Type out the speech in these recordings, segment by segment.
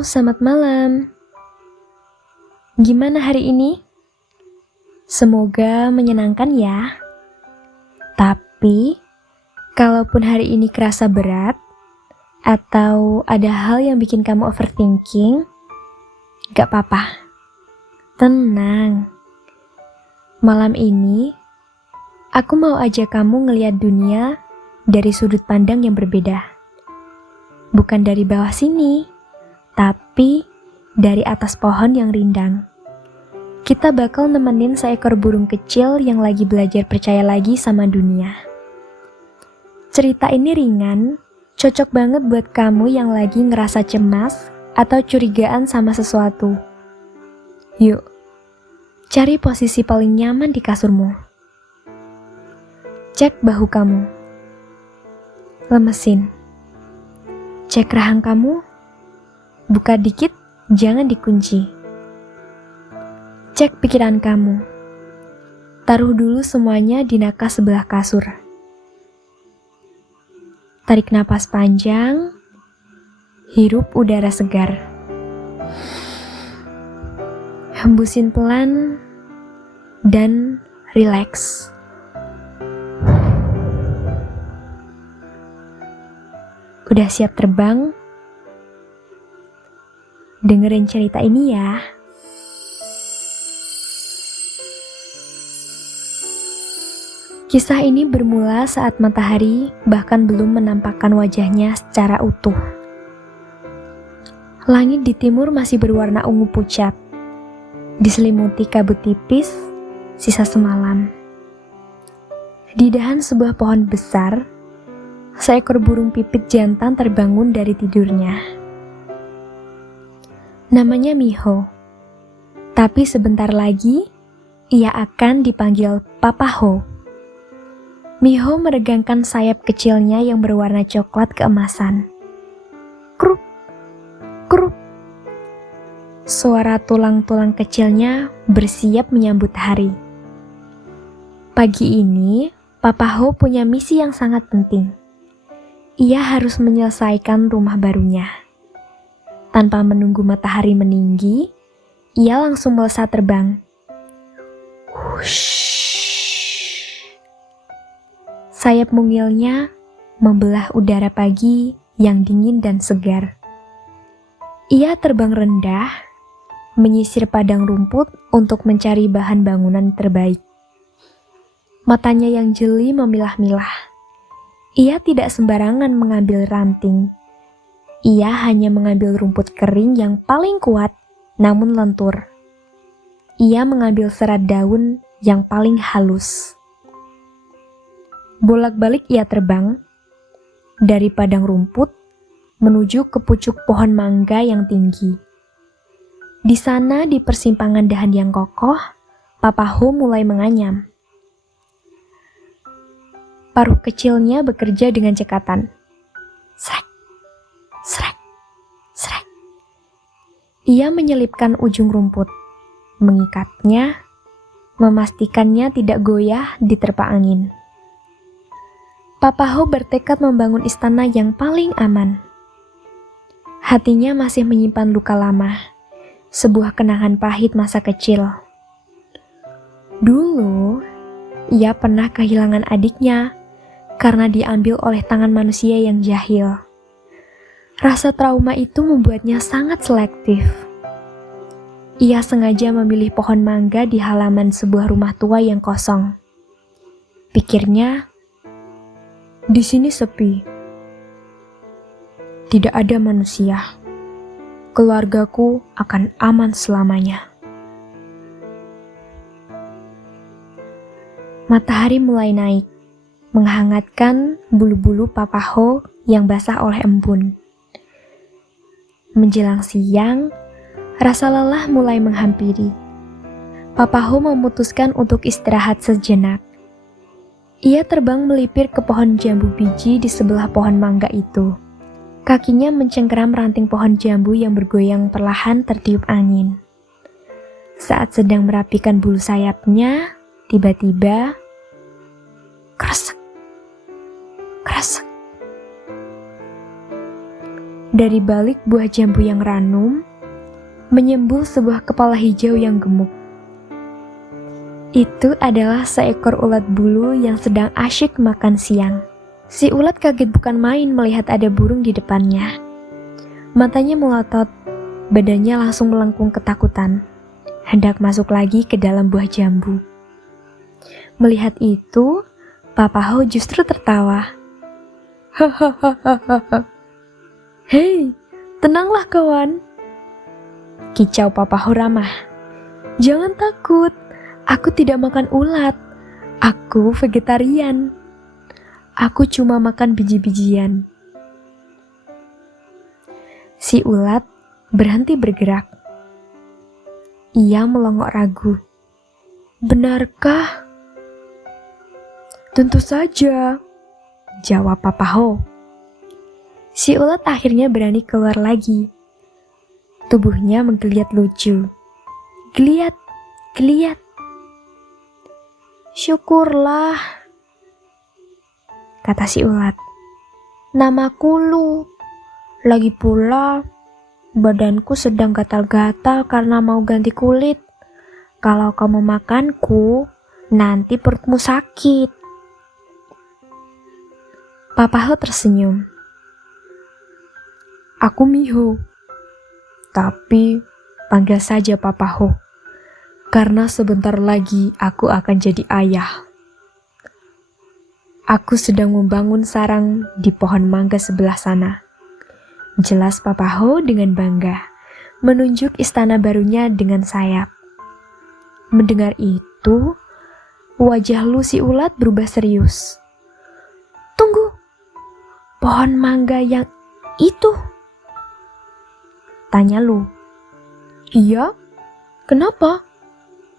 Halo, selamat malam. Gimana hari ini? Semoga menyenangkan ya. Tapi, kalaupun hari ini kerasa berat, atau ada hal yang bikin kamu overthinking, gak apa-apa. Tenang. Malam ini, aku mau ajak kamu ngeliat dunia dari sudut pandang yang berbeda. Bukan dari bawah sini, tapi dari atas pohon yang rindang. Kita bakal nemenin seekor burung kecil yang lagi belajar percaya lagi sama dunia. Cerita ini ringan, cocok banget buat kamu yang lagi ngerasa cemas atau curigaan sama sesuatu. Yuk, cari posisi paling nyaman di kasurmu. Cek bahu kamu. Lemesin. Cek rahang kamu. Buka dikit, jangan dikunci. Cek pikiran kamu. Taruh dulu semuanya di nakas sebelah kasur. Tarik napas panjang. Hirup udara segar. Hembusin pelan dan rileks. Udah siap terbang? Dengerin cerita ini ya. Kisah ini bermula saat matahari bahkan belum menampakkan wajahnya secara utuh. Langit di timur masih berwarna ungu pucat, diselimuti kabut tipis, sisa semalam. Di dahan sebuah pohon besar, seekor burung pipit jantan terbangun dari tidurnya. Namanya Miho. Tapi sebentar lagi, ia akan dipanggil Papa Ho. Miho meregangkan sayap kecilnya yang berwarna coklat keemasan. Krup, krup. Suara tulang-tulang kecilnya bersiap menyambut hari. Pagi ini, Papa Ho punya misi yang sangat penting. Ia harus menyelesaikan rumah barunya. Tanpa menunggu matahari meninggi, ia langsung melesat terbang. Hush. Sayap mungilnya membelah udara pagi yang dingin dan segar. Ia terbang rendah, menyisir padang rumput untuk mencari bahan bangunan terbaik. Matanya yang jeli memilah-milah. Ia tidak sembarangan mengambil ranting. Ia hanya mengambil rumput kering yang paling kuat, namun lentur. Ia mengambil serat daun yang paling halus. Bolak-balik ia terbang dari padang rumput menuju ke pucuk pohon mangga yang tinggi. Di sana, di persimpangan dahan yang kokoh, Papa Ho mulai menganyam. Paruh kecilnya bekerja dengan cekatan. Srek. Srek, srek. Ia menyelipkan ujung rumput, mengikatnya, memastikannya tidak goyah diterpa angin. Papa Ho bertekad membangun istana yang paling aman. Hatinya masih menyimpan luka lama, sebuah kenangan pahit masa kecil. Dulu, ia pernah kehilangan adiknya karena diambil oleh tangan manusia yang jahil. Rasa trauma itu membuatnya sangat selektif. Ia sengaja memilih pohon mangga di halaman sebuah rumah tua yang kosong. Pikirnya, di sini sepi. Tidak ada manusia. Keluargaku akan aman selamanya. Matahari mulai naik, menghangatkan bulu-bulu Papa Ho yang basah oleh embun. Menjelang siang, rasa lelah mulai menghampiri. Papa Ho memutuskan untuk istirahat sejenak. Ia terbang melipir ke pohon jambu biji di sebelah pohon mangga itu. Kakinya mencengkeram ranting pohon jambu yang bergoyang perlahan tertiup angin. Saat sedang merapikan bulu sayapnya, tiba-tiba kresek, kresek. Dari balik buah jambu yang ranum, menyembul sebuah kepala hijau yang gemuk. Itu adalah seekor ulat bulu yang sedang asyik makan siang. Si ulat kaget bukan main melihat ada burung di depannya. Matanya melotot, badannya langsung melengkung ketakutan, hendak masuk lagi ke dalam buah jambu. Melihat itu, Papa Ho justru tertawa. Hahaha. Hei, tenanglah kawan, kicau Papa Ho ramah. Jangan takut, aku tidak makan ulat. Aku vegetarian. Aku cuma makan biji-bijian. Si ulat berhenti bergerak. Ia melongok ragu. Benarkah? Tentu saja, jawab Papa Ho. Si ulat akhirnya berani keluar lagi. Tubuhnya menggeliat lucu. Geliat, geliat. Syukurlah, kata si ulat. Namaku Lu. Lagi pula, badanku sedang gatal-gatal karena mau ganti kulit. Kalau kamu makanku, nanti perutmu sakit. Papa Ho tersenyum. Aku Miho. Tapi, panggil saja Papa Ho. Karena sebentar lagi aku akan jadi ayah. Aku sedang membangun sarang di pohon mangga sebelah sana. Jelas Papa Ho dengan bangga, menunjuk istana barunya dengan sayap. Mendengar itu, wajah Lu si ulat berubah serius. Tunggu, pohon mangga yang itu? Tanya Lu. Iya, kenapa?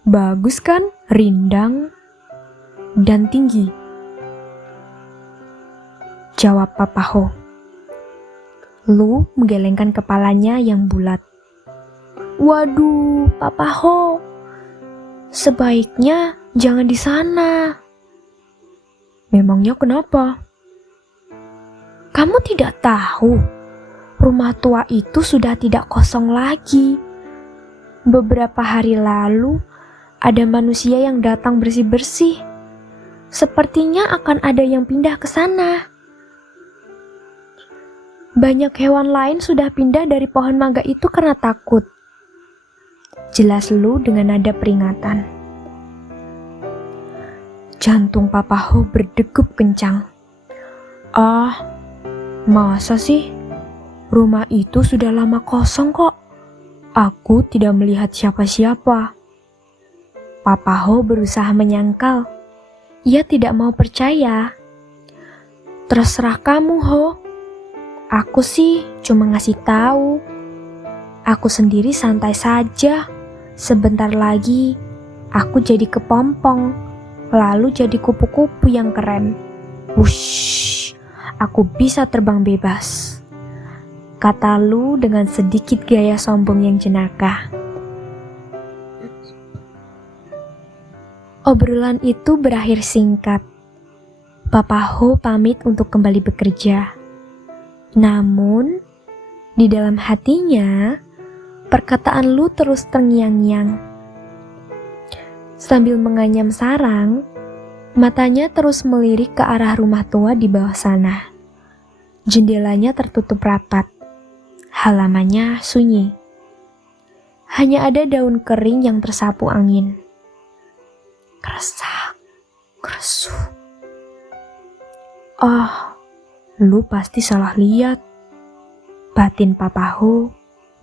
Bagus kan, rindang dan tinggi, jawab Papa Ho. Lu menggelengkan kepalanya yang bulat. Waduh, Papa Ho, sebaiknya jangan di sana. Memangnya kenapa? Kamu tidak tahu, rumah tua itu sudah tidak kosong lagi. Beberapa hari lalu, ada manusia yang datang bersih-bersih. Sepertinya akan ada yang pindah ke sana. Banyak hewan lain sudah pindah dari pohon mangga itu karena takut. Jelas Lu dengan nada peringatan. Jantung Papa Ho berdegup kencang. Ah, masa sih? Rumah itu sudah lama kosong kok. Aku tidak melihat siapa-siapa. Papa Ho berusaha menyangkal. Ia tidak mau percaya. Terserah kamu, Ho. Aku sih cuma ngasih tahu. Aku sendiri santai saja. Sebentar lagi aku jadi kepompong, lalu jadi kupu-kupu yang keren. Wush, aku bisa terbang bebas, kata Lu dengan sedikit gaya sombong yang jenaka. Obrolan itu berakhir singkat. Papa Ho pamit untuk kembali bekerja. Namun, di dalam hatinya, perkataan Lu terus terngiang-ngiang. Sambil menganyam sarang, matanya terus melirik ke arah rumah tua di bawah sana. Jendelanya tertutup rapat. Halamannya sunyi. Hanya ada daun kering yang tersapu angin. Kresak, kresuk. Oh, Lu pasti salah lihat. Batin Papa Ho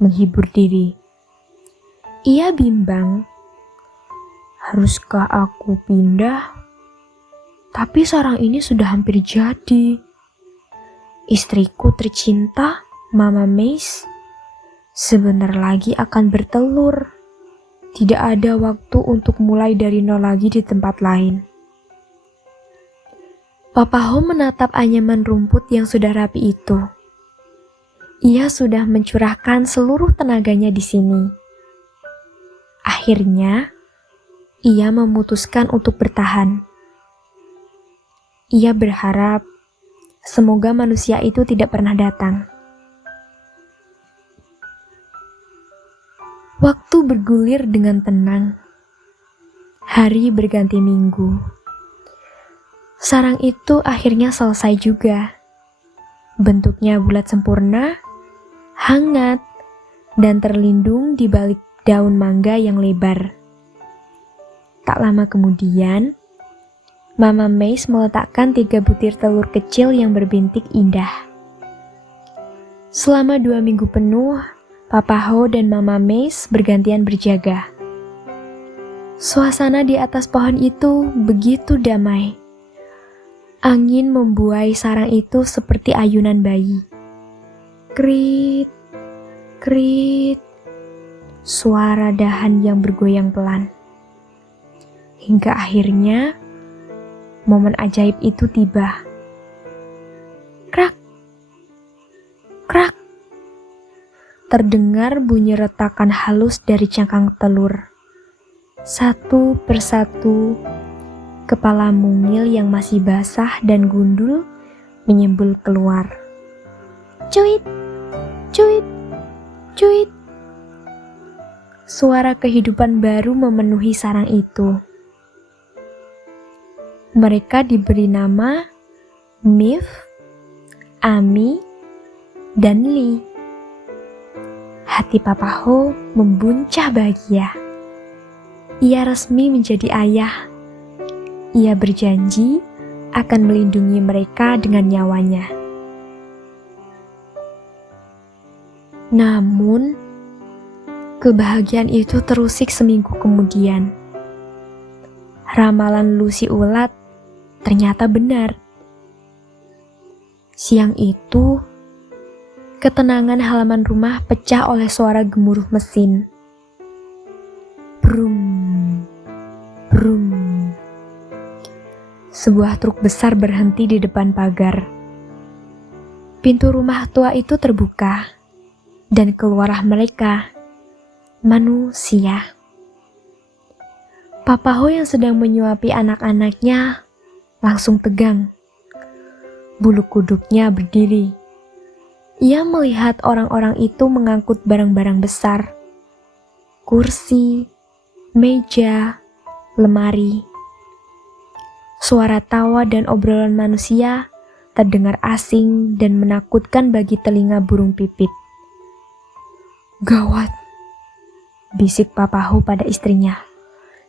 menghibur diri. Ia bimbang. Haruskah aku pindah? Tapi sarang ini sudah hampir jadi. Istriku tercinta, Mama Mace, sebentar lagi akan bertelur. Tidak ada waktu untuk mulai dari nol lagi di tempat lain. Papa Ho menatap anyaman rumput yang sudah rapi itu. Ia sudah mencurahkan seluruh tenaganya di sini. Akhirnya, ia memutuskan untuk bertahan. Ia berharap semoga manusia itu tidak pernah datang. Waktu bergulir dengan tenang. Hari berganti minggu. Sarang itu akhirnya selesai juga. Bentuknya bulat sempurna, hangat, dan terlindung di balik daun mangga yang lebar. Tak lama kemudian, Mama Mace meletakkan 3 butir telur kecil yang berbintik indah. Selama 2 minggu penuh, Papa Ho dan Mama Mace bergantian berjaga. Suasana di atas pohon itu begitu damai. Angin membuai sarang itu seperti ayunan bayi. Krit, krit, suara dahan yang bergoyang pelan. Hingga akhirnya, momen ajaib itu tiba. Krak, krak. Terdengar bunyi retakan halus dari cangkang telur. Satu persatu, kepala mungil yang masih basah dan gundul menyembul keluar. Cuit, cuit, cuit. Suara kehidupan baru memenuhi sarang itu. Mereka diberi nama Mif, Ami, dan Lee. Hati Papa Ho membuncah bahagia. Ia resmi menjadi ayah. Ia berjanji akan melindungi mereka dengan nyawanya. Namun, kebahagiaan itu terusik seminggu kemudian. Ramalan Lucy Ulat ternyata benar. Siang itu, ketenangan halaman rumah pecah oleh suara gemuruh mesin. Brum, brum. Sebuah truk besar berhenti di depan pagar. Pintu rumah tua itu terbuka, dan keluarlah mereka, manusia. Papa Ho yang sedang menyuapi anak-anaknya langsung tegang. Bulu kuduknya berdiri. Ia melihat orang-orang itu mengangkut barang-barang besar. Kursi, meja, lemari. Suara tawa dan obrolan manusia terdengar asing dan menakutkan bagi telinga burung pipit. Gawat, bisik Papa Ho pada istrinya.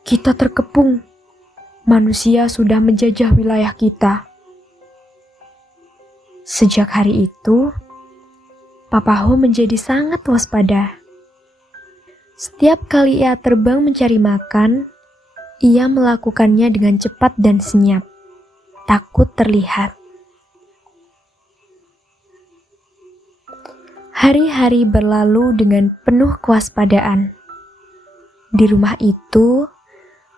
Kita terkepung. Manusia sudah menjajah wilayah kita. Sejak hari itu, Papa Ho menjadi sangat waspada. Setiap kali ia terbang mencari makan, ia melakukannya dengan cepat dan senyap, takut terlihat. Hari-hari berlalu dengan penuh kewaspadaan. Di rumah itu,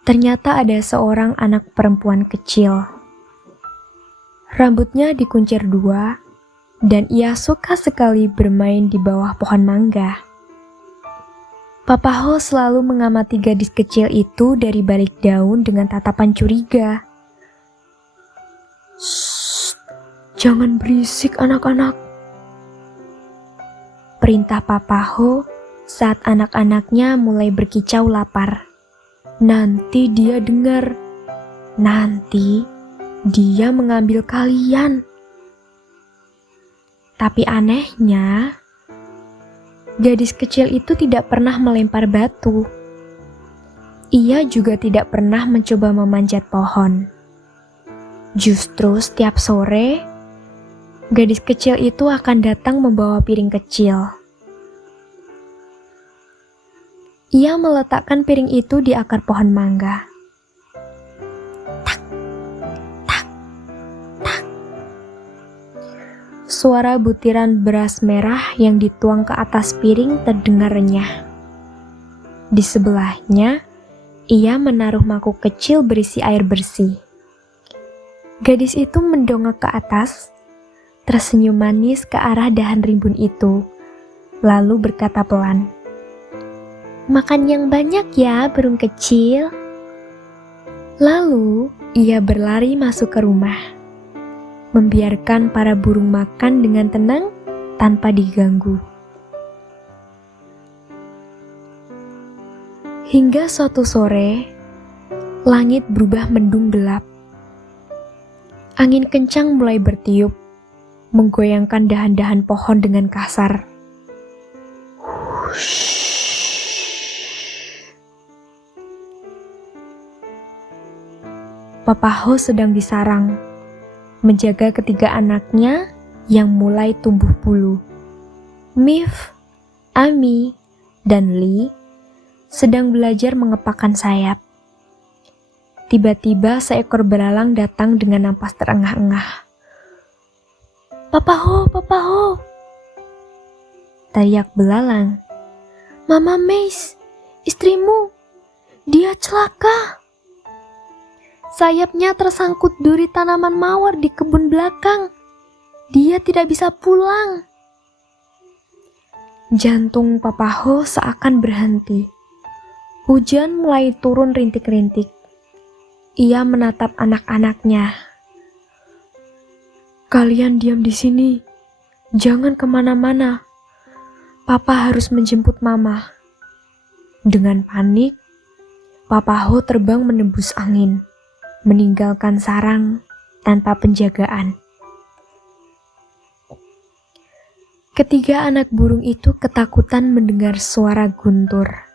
ternyata ada seorang anak perempuan kecil. Rambutnya dikuncir 2, dan ia suka sekali bermain di bawah pohon mangga. Papa Ho selalu mengamati gadis kecil itu dari balik daun dengan tatapan curiga. Shh, jangan berisik anak-anak. Perintah Papa Ho saat anak-anaknya mulai berkicau lapar. Nanti dia dengar. Nanti dia mengambil kalian. Tapi anehnya, gadis kecil itu tidak pernah melempar batu. Ia juga tidak pernah mencoba memanjat pohon. Justru setiap sore, gadis kecil itu akan datang membawa piring kecil. Ia meletakkan piring itu di akar pohon mangga. Tak, tak, tak. Suara butiran beras merah yang dituang ke atas piring terdengar renyah. Di sebelahnya, ia menaruh mangkuk kecil berisi air bersih. Gadis itu mendongak ke atas, tersenyum manis ke arah dahan rimbun itu, lalu berkata pelan, "Makan yang banyak ya, burung kecil." Lalu, ia berlari masuk ke rumah, membiarkan para burung makan dengan tenang tanpa diganggu. Hingga suatu sore, langit berubah mendung gelap. Angin kencang mulai bertiup, menggoyangkan dahan-dahan pohon dengan kasar. Papa Ho sedang disarang, menjaga ketiga anaknya yang mulai tumbuh bulu. Mif, Ami, dan Lee sedang belajar mengepakkan sayap. Tiba-tiba seekor belalang datang dengan napas terengah-engah. Papa Ho, Papa Ho! Teriak belalang. Mama Mace, istrimu, dia celaka. Sayapnya tersangkut duri tanaman mawar di kebun belakang. Dia tidak bisa pulang. Jantung Papa Ho seakan berhenti. Hujan mulai turun rintik-rintik. Ia menatap anak-anaknya. Kalian diam di sini. Jangan kemana-mana. Papa harus menjemput Mama. Dengan panik, Papa Ho terbang menembus angin, meninggalkan sarang tanpa penjagaan. Ketiga anak burung itu ketakutan mendengar suara guntur.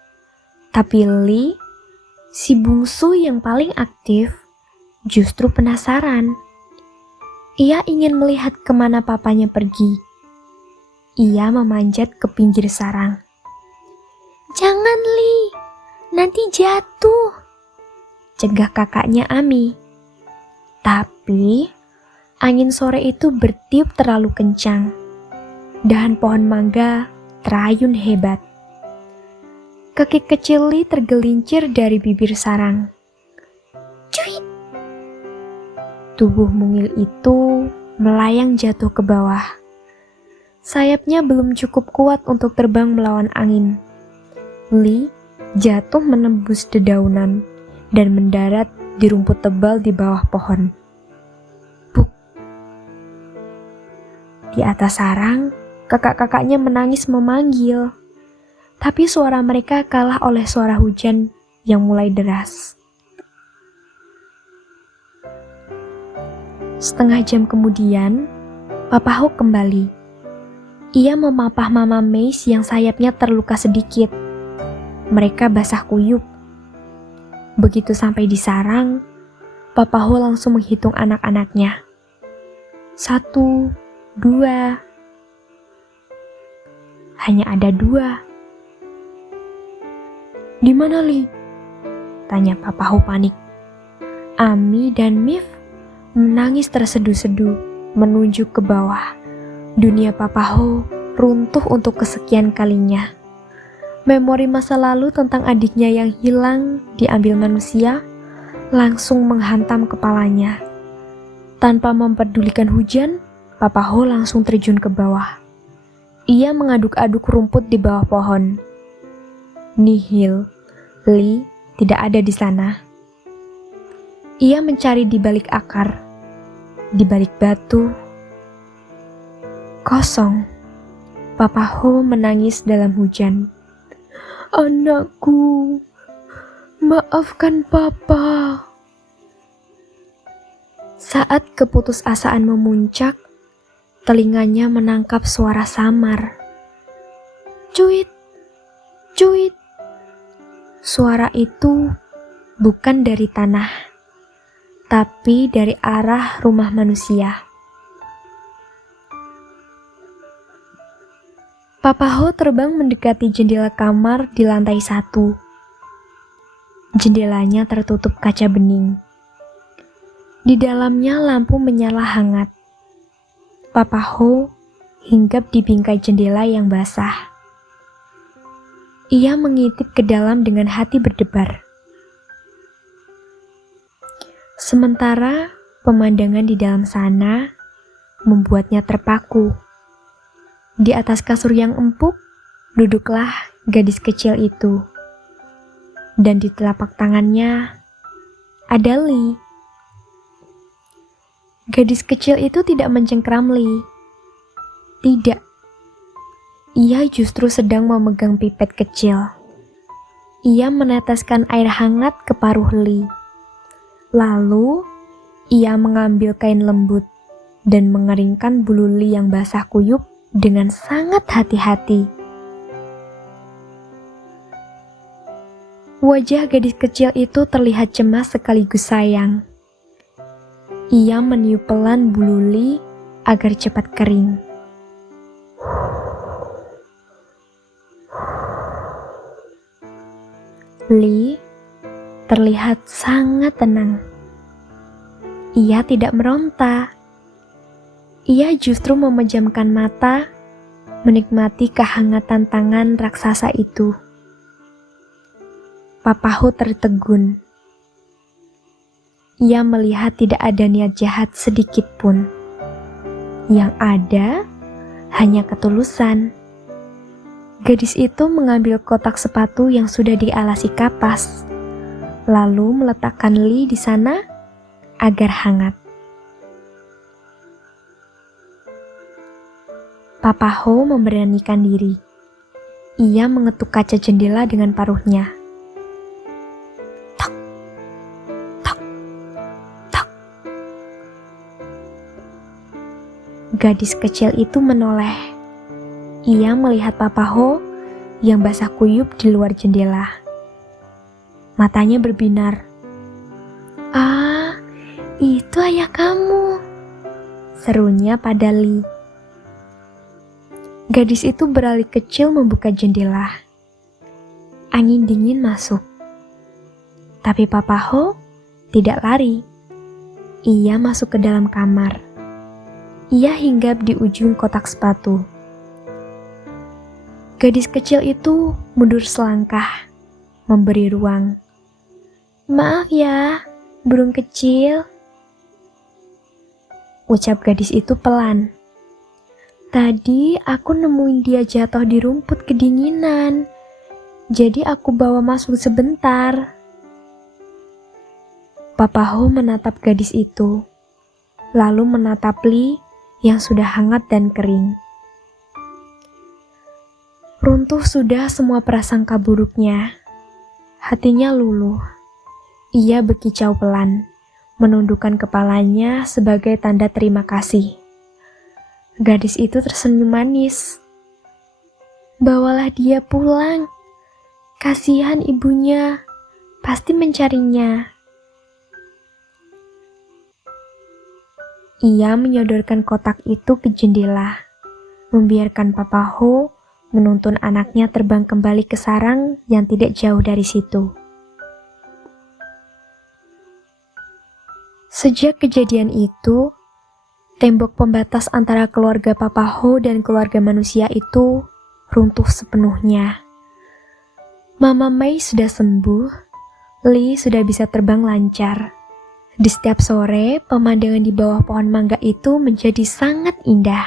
Tapi Lee, si bungsu yang paling aktif, justru penasaran. Ia ingin melihat kemana papanya pergi. Ia memanjat ke pinggir sarang. Jangan, Lee, nanti jatuh, cegah kakaknya Ami. Tapi angin sore itu bertiup terlalu kencang. Dahan pohon mangga terayun hebat. Kaki kecil Lee tergelincir dari bibir sarang. Cuit! Tubuh mungil itu melayang jatuh ke bawah. Sayapnya belum cukup kuat untuk terbang melawan angin. Lee jatuh menembus dedaunan dan mendarat di rumput tebal di bawah pohon. Buk! Di atas sarang, kakak-kakaknya menangis memanggil. Tapi suara mereka kalah oleh suara hujan yang mulai deras. Setengah jam kemudian, Papa Ho kembali. Ia memapah Mama Mace yang sayapnya terluka sedikit. Mereka basah kuyup. Begitu sampai di sarang, Papa Ho langsung menghitung anak-anaknya. 1, 2. Hanya ada 2. Di mana Lee? Tanya Papa Ho panik. Ami dan Mif menangis terseduh-seduh menunjuk ke bawah. Dunia Papa Ho runtuh untuk kesekian kalinya. Memori masa lalu tentang adiknya yang hilang diambil manusia langsung menghantam kepalanya. Tanpa mempedulikan hujan, Papa Ho langsung terjun ke bawah. Ia mengaduk-aduk rumput di bawah pohon. Nihil, Lee tidak ada di sana. Ia mencari di balik akar, di balik batu. Kosong. Papa Ho menangis dalam hujan. Anakku, maafkan Papa. Saat keputusasaan memuncak, telinganya menangkap suara samar. Cuit, cuit. Suara itu bukan dari tanah, tapi dari arah rumah manusia. Papa Ho terbang mendekati jendela kamar di lantai 1. Jendelanya tertutup kaca bening. Di dalamnya lampu menyala hangat. Papa Ho hinggap di bingkai jendela yang basah. Ia mengintip ke dalam dengan hati berdebar. Sementara pemandangan di dalam sana membuatnya terpaku. Di atas kasur yang empuk, duduklah gadis kecil itu. Dan di telapak tangannya ada Lee. Gadis kecil itu tidak mencengkram Lee. Tidak. Ia justru sedang memegang pipet kecil. ia meneteskan air hangat ke paruh Lee. Lalu, ia mengambil kain lembut dan mengeringkan bulu Lee yang basah kuyup dengan sangat hati-hati. Wajah gadis kecil itu terlihat cemas sekaligus sayang. Ia meniup pelan bulu Lee agar cepat kering. Lee terlihat sangat tenang. Ia tidak meronta. Ia justru memejamkan mata, menikmati kehangatan tangan raksasa itu. Papa Ho tertegun. Ia melihat tidak ada niat jahat sedikit pun. Yang ada hanya ketulusan. Gadis itu mengambil kotak sepatu yang sudah dialasi kapas, lalu meletakkan Lee di sana agar hangat. Papa Ho memberanikan diri. Ia mengetuk kaca jendela dengan paruhnya. Tok, tok, tok. Gadis kecil itu menoleh. Ia melihat Papa Ho yang basah kuyup di luar jendela. Matanya berbinar. "Ah, itu ayah kamu," serunya pada Lee. Gadis itu beralih kecil membuka jendela. Angin dingin masuk. Tapi Papa Ho tidak lari. Ia masuk ke dalam kamar. Ia hinggap di ujung kotak sepatu. Gadis kecil itu mundur selangkah, memberi ruang. "Maaf ya, burung kecil," ucap gadis itu pelan. "Tadi aku nemuin dia jatuh di rumput kedinginan, jadi aku bawa masuk sebentar." Papa Ho menatap gadis itu, lalu menatap Lee yang sudah hangat dan kering. Runtuh sudah semua prasangka buruknya. Hatinya luluh. Ia berkicau pelan, menundukkan kepalanya sebagai tanda terima kasih. Gadis itu tersenyum manis. "Bawalah dia pulang. Kasihan ibunya, pasti mencarinya." Ia menyodorkan kotak itu ke jendela, membiarkan Papa Ho menuntun anaknya terbang kembali ke sarang yang tidak jauh dari situ. Sejak kejadian itu, tembok pembatas antara keluarga Papa Ho dan keluarga manusia itu runtuh sepenuhnya. Mama Mei sudah sembuh, Lee sudah bisa terbang lancar. Di setiap sore, pemandangan di bawah pohon mangga itu menjadi sangat indah.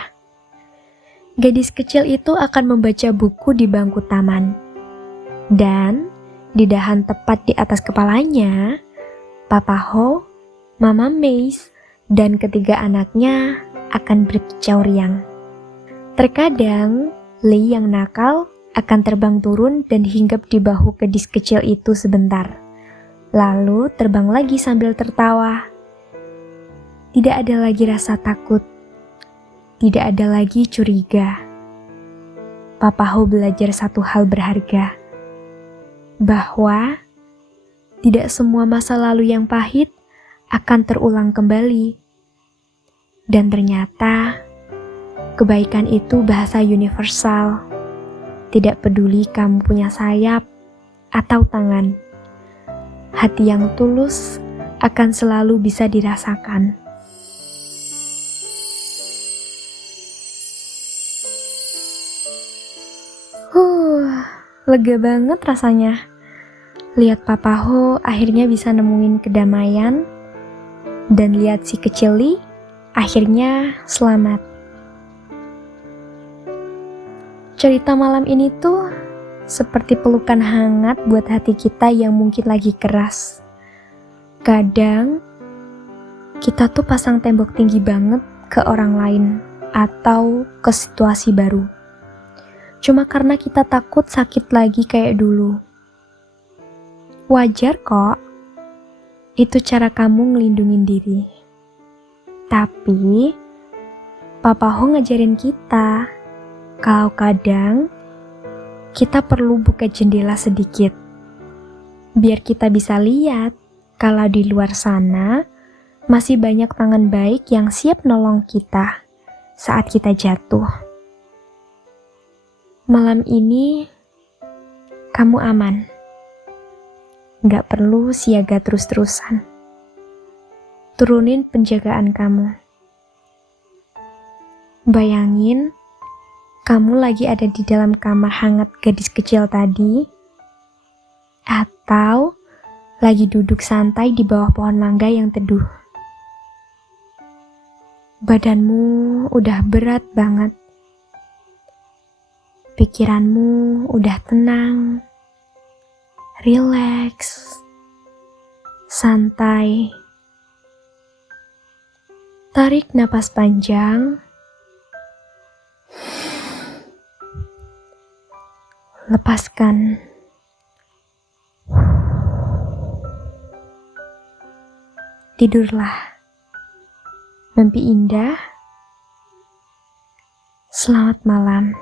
Gadis kecil itu akan membaca buku di bangku taman. Dan di dahan tepat di atas kepalanya, Papa Ho, Mama Mei, dan ketiga anaknya akan berkicau riang. Terkadang, Lee yang nakal akan terbang turun dan hinggap di bahu gadis kecil itu sebentar. Lalu terbang lagi sambil tertawa. Tidak ada lagi rasa takut. Tidak ada lagi curiga. Papa Ho belajar satu hal berharga. Bahwa tidak semua masa lalu yang pahit akan terulang kembali. Dan ternyata kebaikan itu bahasa universal. Tidak peduli kamu punya sayap atau tangan. Hati yang tulus akan selalu bisa dirasakan. Lega banget rasanya. Lihat Papa Ho akhirnya bisa nemuin kedamaian, dan lihat si kecil Lee akhirnya selamat. Cerita malam ini tuh seperti pelukan hangat buat hati kita yang mungkin lagi keras. Kadang kita tuh pasang tembok tinggi banget ke orang lain atau ke situasi baru. Cuma karena kita takut sakit lagi kayak dulu. Wajar kok, itu cara kamu ngelindungin diri. Tapi, Papa Ho ngajarin kita, kalau kadang kita perlu buka jendela sedikit, biar kita bisa lihat kalau di luar sana masih banyak tangan baik yang siap nolong kita saat kita jatuh. Malam ini, kamu aman. Gak perlu siaga terus-terusan. Turunin penjagaan kamu. Bayangin, kamu lagi ada di dalam kamar hangat gadis kecil tadi, atau lagi duduk santai di bawah pohon mangga yang teduh. Badanmu udah berat banget. Pikiranmu udah tenang. Rileks, santai. Tarik napas panjang. Lepaskan. Tidurlah. Mimpi indah. Selamat malam.